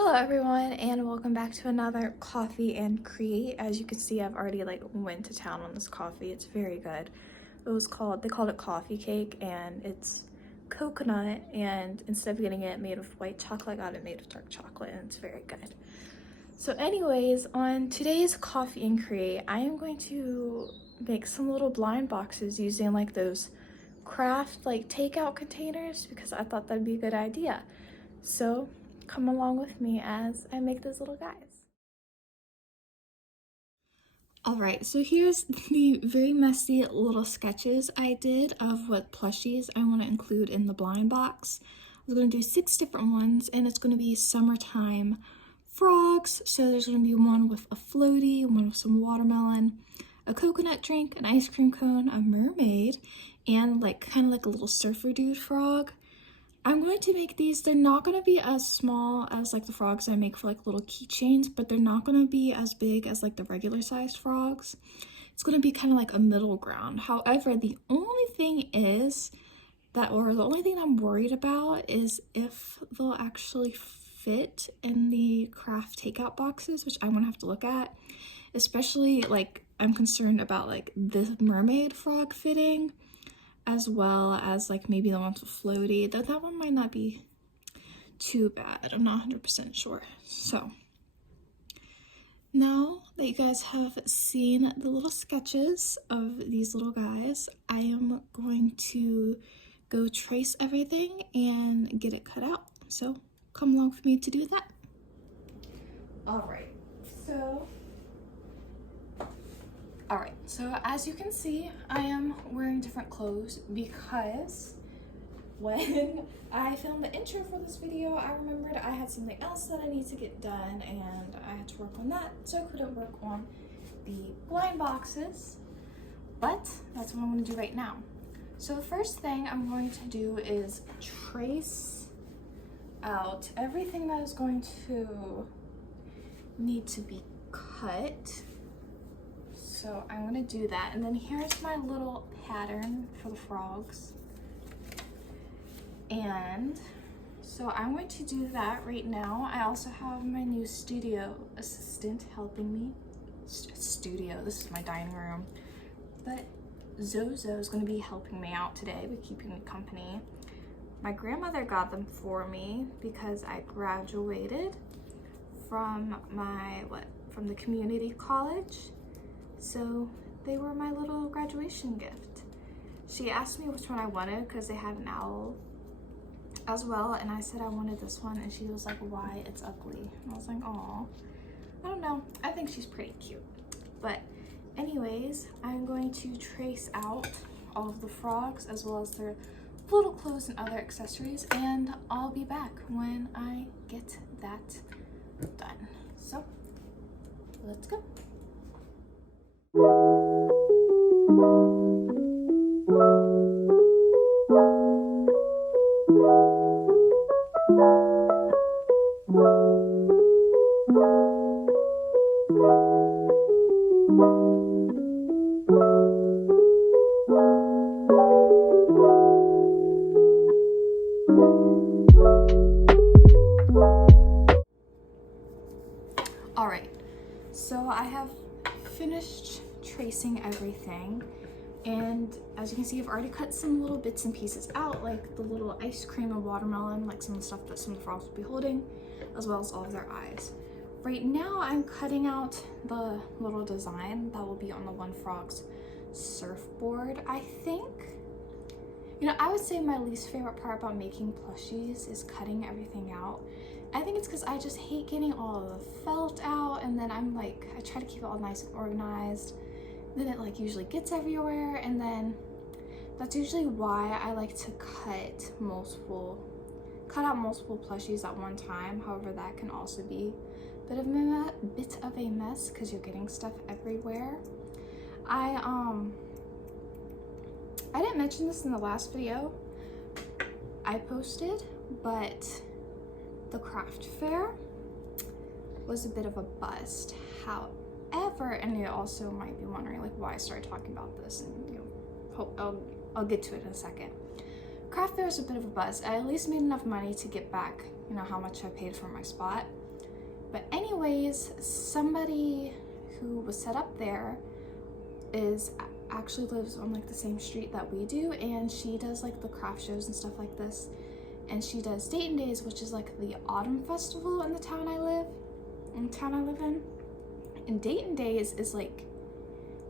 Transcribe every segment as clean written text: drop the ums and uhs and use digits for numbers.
Hello everyone, and welcome back to another coffee and create. As you can see, I've already went to town on this coffee. It's very good. They called it coffee cake, and it's coconut, and instead of getting it made with white chocolate, I got it made with dark chocolate, and it's very good. So anyways, on today's coffee and create, I am going to make some little blind boxes using those craft takeout containers because I thought that'd be a good idea. So come along with me as I make those little guys. Alright, so here's the very messy little sketches I did of what plushies I want to include in the blind box. I'm going to do 6 different ones, and it's going to be summertime frogs. So there's going to be one with a floaty, one with some watermelon, a coconut drink, an ice cream cone, a mermaid, and kind of like a little surfer dude frog. I'm going to make these. They're not going to be as small as the frogs I make for little keychains, but they're not going to be as big as the regular sized frogs. It's going to be kind of like a middle ground. However, the only thing I'm worried about is if they'll actually fit in the craft takeout boxes, which I'm going to have to look at. Especially I'm concerned about this mermaid frog fitting, as well as maybe the ones with floaty. That one might not be too bad. I'm not 100% sure. So now that you guys have seen the little sketches of these little guys, I am going to go trace everything and get it cut out. So come along with me to do that. Alright, so as you can see, I am wearing different clothes because when I filmed the intro for this video, I remembered I had something else that I need to get done, and I had to work on that, so I couldn't work on the blind boxes, but that's what I'm going to do right now. So the first thing I'm going to do is trace out everything that is going to need to be cut. So I'm going to do that, and then here's my little pattern for the frogs. And so I'm going to do that right now. I also have my new studio assistant helping me. Studio, this is my dining room. But Zozo is going to be helping me out today with keeping me company. My grandmother got them for me because I graduated from the community college. So they were my little graduation gift. She asked me which one I wanted because they had an owl as well, and I said I wanted this one, and she was like, why? It's ugly. And I was like, aw. I don't know. I think she's pretty cute. But anyways, I'm going to trace out all of the frogs as well as their little clothes and other accessories, and I'll be back when I get that done. So let's go. Alright, so I have finished tracing everything, and as you can see, I've already cut some little bits and pieces out, like the little ice cream and watermelon, like some of the stuff that some of the frogs will be holding, as well as all of their eyes. Right now I'm cutting out the little design that will be on the one frog's surfboard. I think, I would say my least favorite part about making plushies is cutting everything out. I think it's because I just hate getting all of the felt out, and then I try to keep it all nice and organized. Then it usually gets everywhere, and then that's usually why I like to cut out multiple plushies at one time. However, that can also be a bit of a mess because you're getting stuff everywhere. I didn't mention this in the last video I posted, but the craft fair was a bit of a bust. However, and you also might be wondering why I started talking about this, and I'll get to it in a second. Craft fair is a bit of a buzz. I at least made enough money to get back, how much I paid for my spot. But anyways, somebody who was set up there actually lives on like the same street that we do, and she does like the craft shows and stuff like this. And she does Dayton Days, which is like the autumn festival in the town I live in. And Dayton Days is like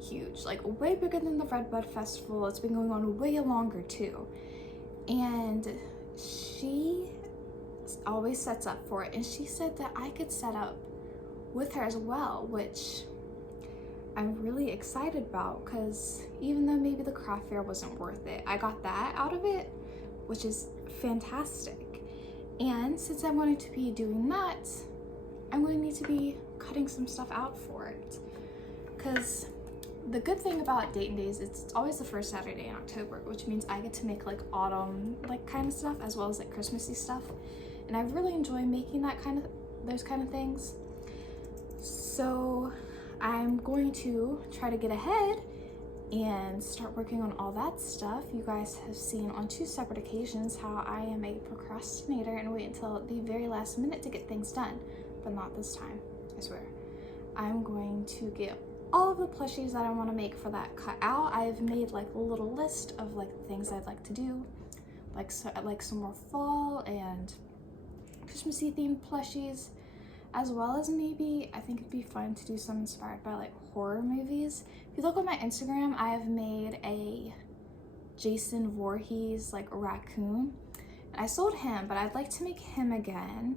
huge, like way bigger than the Redbud Festival. It's been going on way longer too. And she always sets up for it. And she said that I could set up with her as well, which I'm really excited about, because even though maybe the craft fair wasn't worth it, I got that out of it, which is fantastic. And since I'm going to be doing that, I'm going to need to be cutting some stuff out for it, because the good thing about Dayton Days is it's always the first Saturday in October, which means I get to make like autumn like kind of stuff as well as like Christmassy stuff, and I really enjoy making those kind of things. So I'm going to try to get ahead and start working on all that stuff. You guys have seen on 2 separate occasions how I am a procrastinator and wait until the very last minute to get things done, but not this time, I swear. I'm going to get all of the plushies that I want to make for that cut out. I've made like a little list of like things I'd like to do, like some more fall and Christmassy themed plushies, as well as maybe I think it'd be fun to do some inspired by like horror movies. If you look on my Instagram, I have made a Jason Voorhees like raccoon. I sold him, but I'd like to make him again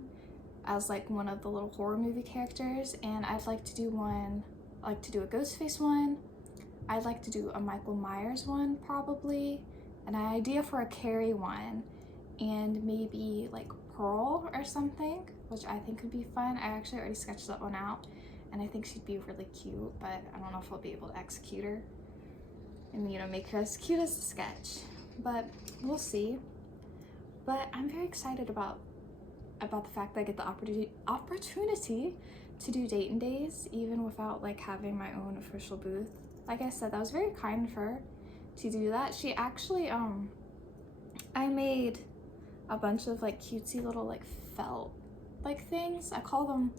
as like one of the little horror movie characters, and I'd like to do a Ghostface one. I'd like to do a Michael Myers one probably, an idea for a Carrie one, and maybe like Pearl or something, which I think would be fun. I actually already sketched that one out, and I think she'd be really cute, but I don't know if I'll be able to execute her and, you know, make her as cute as the sketch, but we'll see. But I'm very excited about the fact that I get the opportunity to do Dayton Days even without like having my own official booth. Like I said, that was very kind of her to do that. She actually I made a bunch of like cutesy little like felt like things. I call them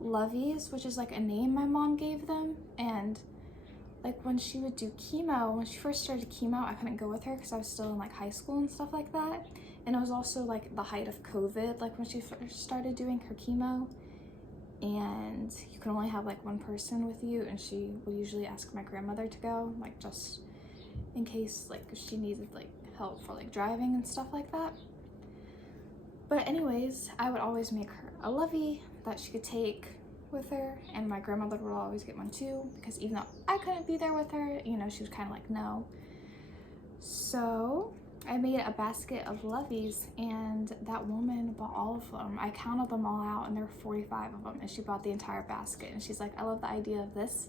lovies, which is like a name my mom gave them. And like when she would do chemo, when she first started chemo, I couldn't go with her because I was still in like high school and stuff like that. And it was also like the height of COVID, like when she first started doing her chemo, and you can only have like one person with you, and she would usually ask my grandmother to go, like just in case like she needed like help for like driving and stuff like that. But anyways, I would always make her a lovey that she could take with her, and my grandmother would always get one too, because even though I couldn't be there with her, you know, she was kind of like no. So I made a basket of loveys, and that woman bought all of them. I counted them all out, and there were 45 of them, and she bought the entire basket. And she's like, I love the idea of this,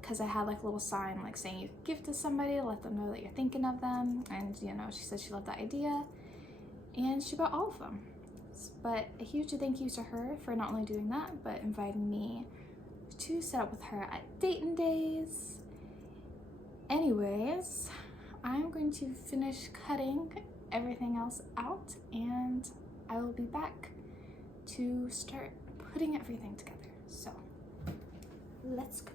because I had like a little sign like saying you could give to somebody, let them know that you're thinking of them. And you know, she said she loved the idea, and she bought all of them. But a huge thank you to her for not only doing that, but inviting me to set up with her at Dayton Days. Anyways, I'm going to finish cutting everything else out, and I will be back to start putting everything together. So let's go.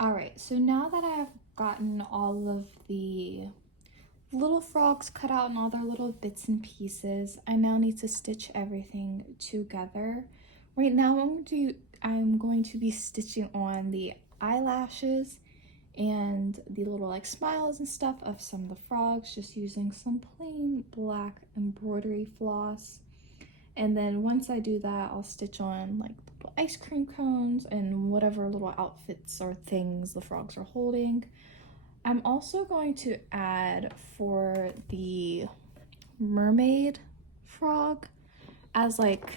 All right, so now that I have gotten all of the little frogs cut out and all their little bits and pieces, I now need to stitch everything together. Right now I'm going to be stitching on the eyelashes and the little like smiles and stuff of some of the frogs, just using some plain black embroidery floss. And then once I do that, I'll stitch on like little ice cream cones and whatever little outfits or things the frogs are holding. I'm also going to add for the mermaid frog as like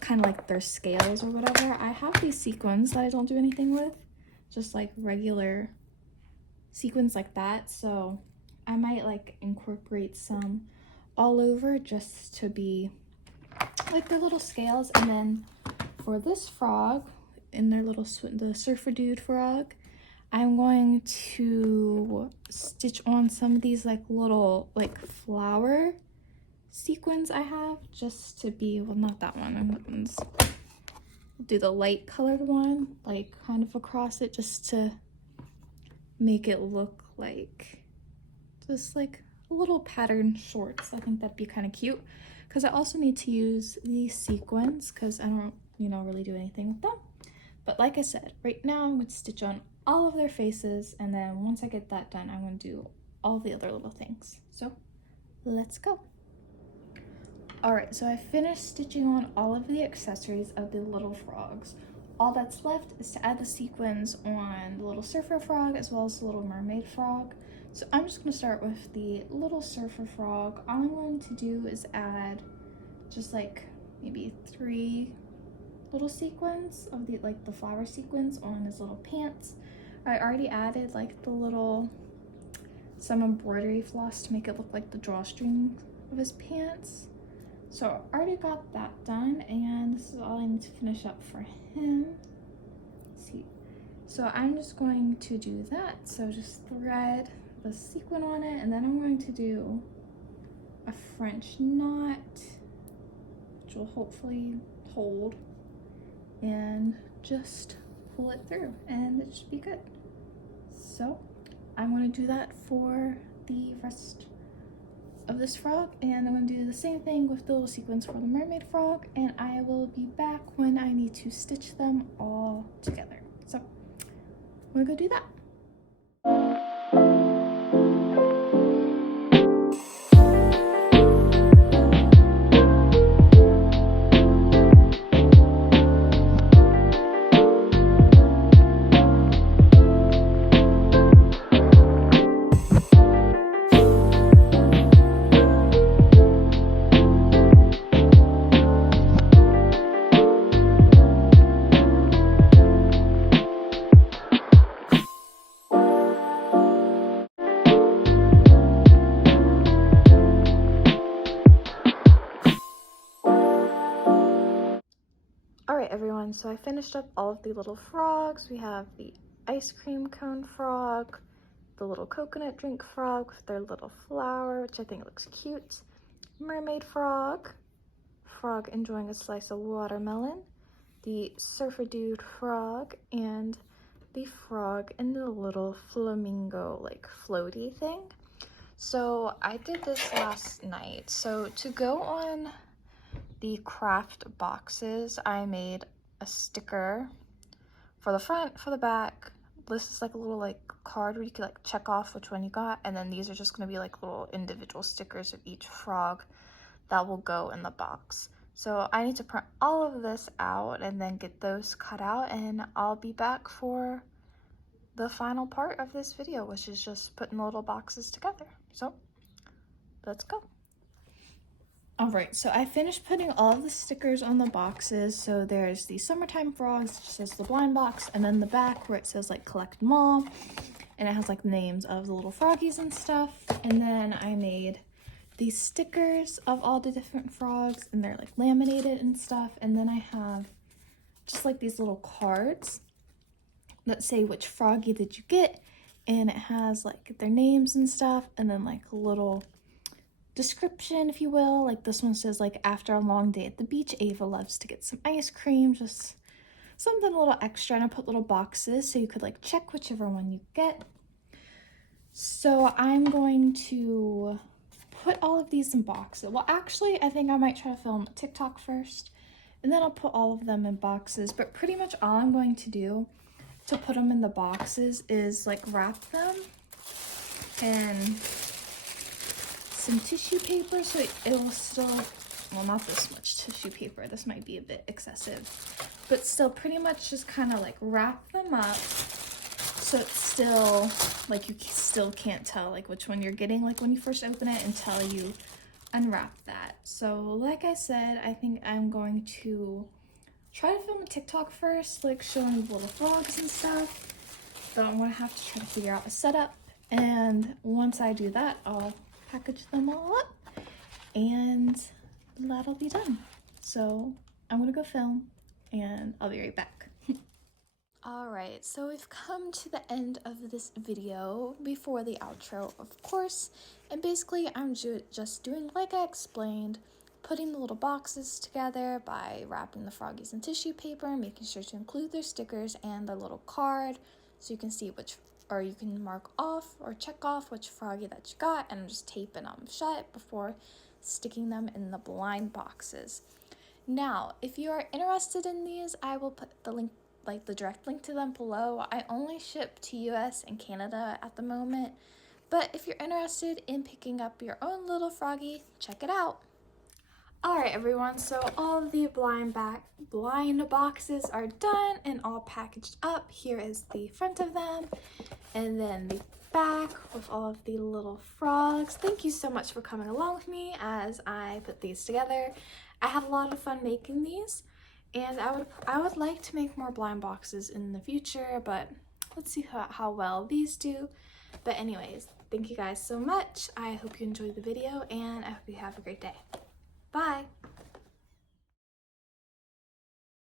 kind of like their scales or whatever. I have these sequins that I don't do anything with, just like regular sequins like that, so I might like incorporate some all over just to be like their little scales. And then for this frog in their little the surfer dude frog, I'm going to stitch on some of these like little like flower sequins I have, just to be, well, not that one. I'll do the light colored one, like kind of across it, just to make it look like just like a little pattern shorts. I think that'd be kind of cute, because I also need to use these sequins because I don't, really do anything with them. But like I said, right now I'm going to stitch on all of their faces, and then once I get that done, I'm going to do all the other little things. So let's go. Alright, so I finished stitching on all of the accessories of the little frogs. All that's left is to add the sequins on the little surfer frog as well as the little mermaid frog. So I'm just going to start with the little surfer frog. All I'm going to do is add just like maybe 3 little sequins of the flower sequins on his little pants. I already added like the little some embroidery floss to make it look like the drawstring of his pants. So I already got that done, and this is all I need to finish up for him. Let's see. So I'm just going to do that. So just thread the sequin on it, and then I'm going to do a French knot, which will hopefully hold, and just pull it through, and it should be good. So I'm going to do that for the rest of this frog, and I'm going to do the same thing with the little sequins for the mermaid frog, and I will be back when I need to stitch them all together. So I'm going to go do that. Alright everyone, so I finished up all of the little frogs. We have the ice cream cone frog, the little coconut drink frog with their little flower, which I think looks cute, mermaid frog, frog enjoying a slice of watermelon, the surfer dude frog, and the frog in the little flamingo like floaty thing. So I did this last night. So to go on the craft boxes, I made a sticker for the front, for the back. This is like a little like card where you could like check off which one you got, and then these are just going to be like little individual stickers of each frog that will go in the box. So I need to print all of this out and then get those cut out, and I'll be back for the final part of this video, which is just putting the little boxes together. So let's go. Alright, so I finished putting all of the stickers on the boxes. So there's the Summertime Frogs, just says the blind box, and then the back where it says like collect them all, and it has like the names of the little froggies and stuff. And then I made these stickers of all the different frogs, and they're like laminated and stuff. And then I have just like these little cards that say which froggy did you get, and it has like their names and stuff, and then like a little description, if you will. Like this one says like, after a long day at the beach, Ava loves to get some ice cream, just something a little extra. And I put little boxes so you could like check whichever one you get. So I'm going to put all of these in boxes. Well, actually, I think I might try to film a TikTok first, and then I'll put all of them in boxes. But pretty much all I'm going to do to put them in the boxes is like wrap them and some tissue paper, so it will still, well, not this much tissue paper, this might be a bit excessive, but still pretty much just kind of like wrap them up so it's still like you still can't tell like which one you're getting like when you first open it until you unwrap that. So like I said, I think I'm going to try to film a TikTok first, like showing the little frogs and stuff. So I'm gonna have to try to figure out a setup, and once I do that, I'll package them all up and that'll be done. So I'm gonna go film and I'll be right back. Alright, so we've come to the end of this video before the outro, of course, and basically I'm just doing like I explained, putting the little boxes together by wrapping the froggies in tissue paper, making sure to include their stickers and the little card so you can see which, or you can mark off or check off which froggy that you got, and I'm just taping them shut before sticking them in the blind boxes. Now, if you are interested in these, I will put the link, like the direct link to them below. I only ship to US and Canada at the moment, but if you're interested in picking up your own little froggy, check it out. Alright everyone, so all of the blind boxes are done and all packaged up. Here is the front of them, and then the back with all of the little frogs. Thank you so much for coming along with me as I put these together. I had a lot of fun making these, and I would like to make more blind boxes in the future, but let's see how well these do. But anyways, thank you guys so much. I hope you enjoyed the video, and I hope you have a great day. Bye!